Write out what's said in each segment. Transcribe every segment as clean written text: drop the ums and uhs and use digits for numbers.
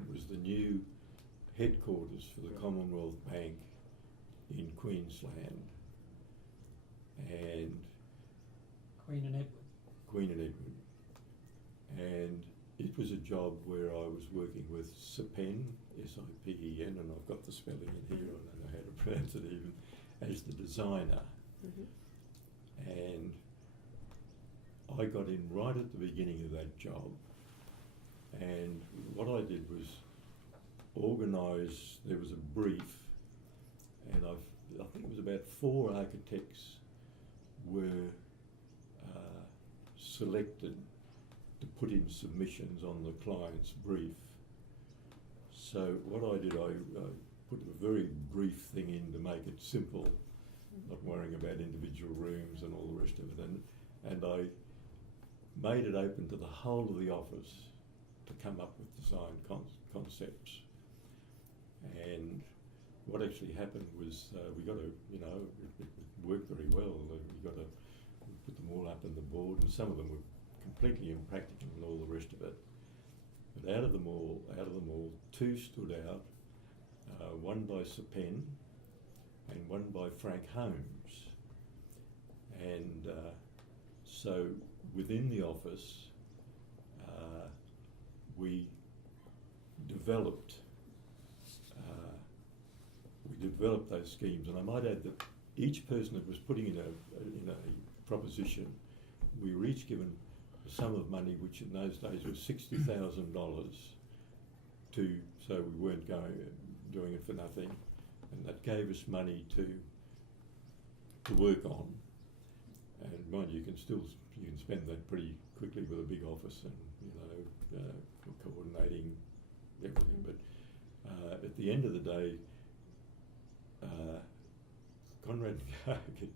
It was the new headquarters for the Commonwealth Bank in Queensland, and Queen and Edward. And it was a job where I was working with SIPEN, S-I-P-E-N, and I've got the spelling in here, I don't know how to pronounce it even, as the designer. And I got in right at the beginning of that job, and what I did was organise, there was a brief, and I think it was about 4 architects were selected to put in submissions on the client's brief. So what I did, I put a very brief thing in to make it simple, not worrying about individual rooms and all the rest of it, and I made it open to the whole of the office to come up with design concepts. And what actually happened was we got to, it worked very well. We put them all up on the board, and some of them were completely impractical and all the rest of it. But out of them all, 2 stood out. One by SIPEN and one by Frank Holmes. And so within the office, we developed those schemes, and I might add that each person that was putting in a proposition, we were each given a sum of money, which in those days was $60,000, so we weren't doing it for nothing, and that gave us money to work on. And mind you, you can spend that pretty quickly with a big office and coordinating everything. But at the end of the day, Conrad and Gargett,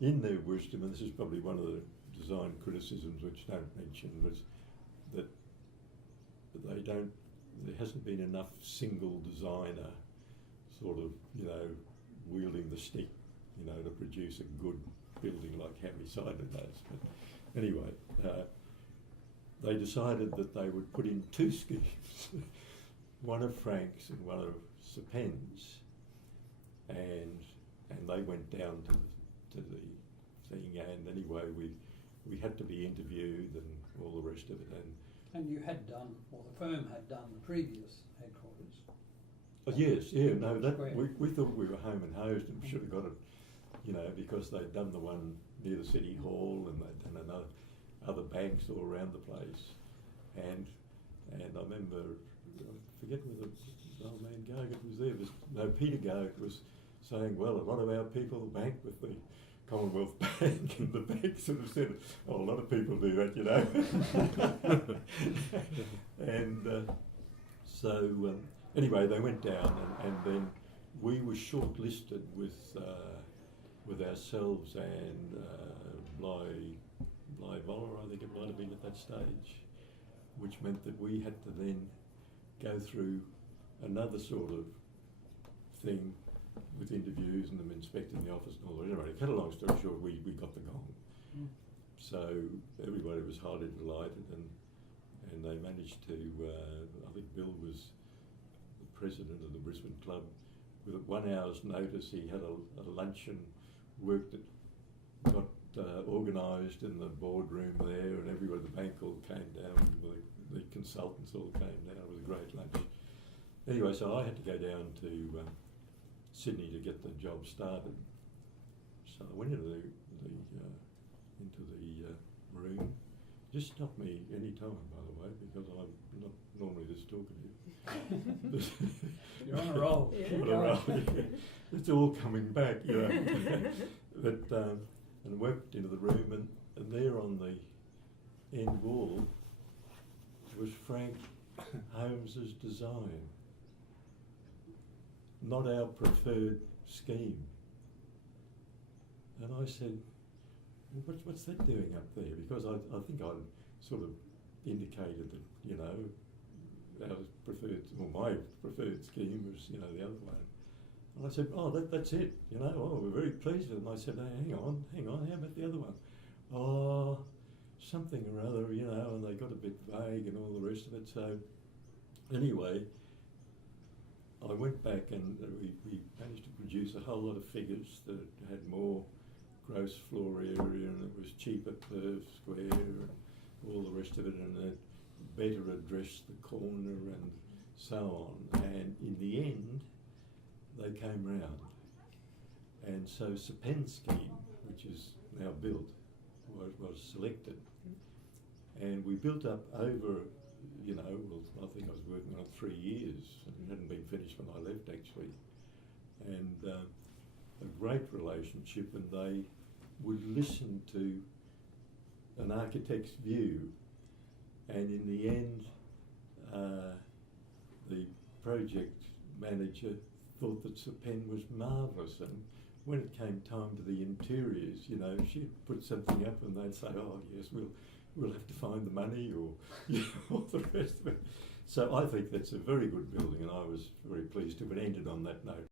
in their wisdom, and this is probably one of the design criticisms which don't mention, was that there hasn't been enough single designer sort of, wielding the stick, to produce a good building like Hammy Sided does. But anyway, they decided that they would put in 2 schemes, one of Frank's and one of SIPEN's, and they went down to the thing, and anyway we had to be interviewed and all the rest of it. And you had done, or the firm had done, the previous headquarters. Oh, yes, yeah, no, we thought we were home and hosed and should have got it, because they'd done the one near the City Hall and they'd done other banks all around the place. And I remember, I forget whether the old man Gargett was there, no, Peter Gargett was saying, well, a lot of our people bank with the Commonwealth Bank, and the bank sort of said, oh, a lot of people do that, And so anyway, they went down, and then we were shortlisted with ourselves and Bly Voller, I think it might have been at that stage, which meant that we had to then go through another sort of thing with interviews and them inspecting the office and all that. Anyway, cut a long story short, we got the gong. So everybody was highly delighted, and they managed to, I think Bill was the president of the Brisbane club. With 1 hour's notice, he had a luncheon work that got organised in the boardroom there, and everybody, the bank all came down, the consultants all came down. It was a great lunch. Anyway, so I had to go down to Sydney to get the job started. So I went into the room. Just stop me any time, by the way, because I'm not normally this talkative. You're on a roll. Yeah. It's all coming back, But and walked into the room, and there on the end wall was Frank Holmes's design. Not our preferred scheme. And I said, well, what's that doing up there? Because I think I'd sort of indicated that, our preferred, or my preferred scheme was, the other one. And I said, oh, that's it, we're very pleased with it. And I said, hey, hang on, how about the other one? Oh, something or other, and they got a bit vague and all the rest of it. So Anyway, I went back and we managed to produce a whole lot of figures that had more gross floor area and it was cheaper per square and all the rest of it, and it better addressed the corner and so on. And in the end, they came round. And so Pen scheme, which is now built, was selected. And we built up over, you know, well, I think I was working on it 3 years, and it hadn't been finished when I left actually. And a great relationship, and they would listen to an architect's view, and in the end, the project manager thought that Pen was marvellous, and when it came time to the interiors, you know, she'd put something up and they'd say, oh yes, we'll have to find the money, or you know, all the rest of it. So I think that's a very good building, and I was very pleased to have it ended on that note.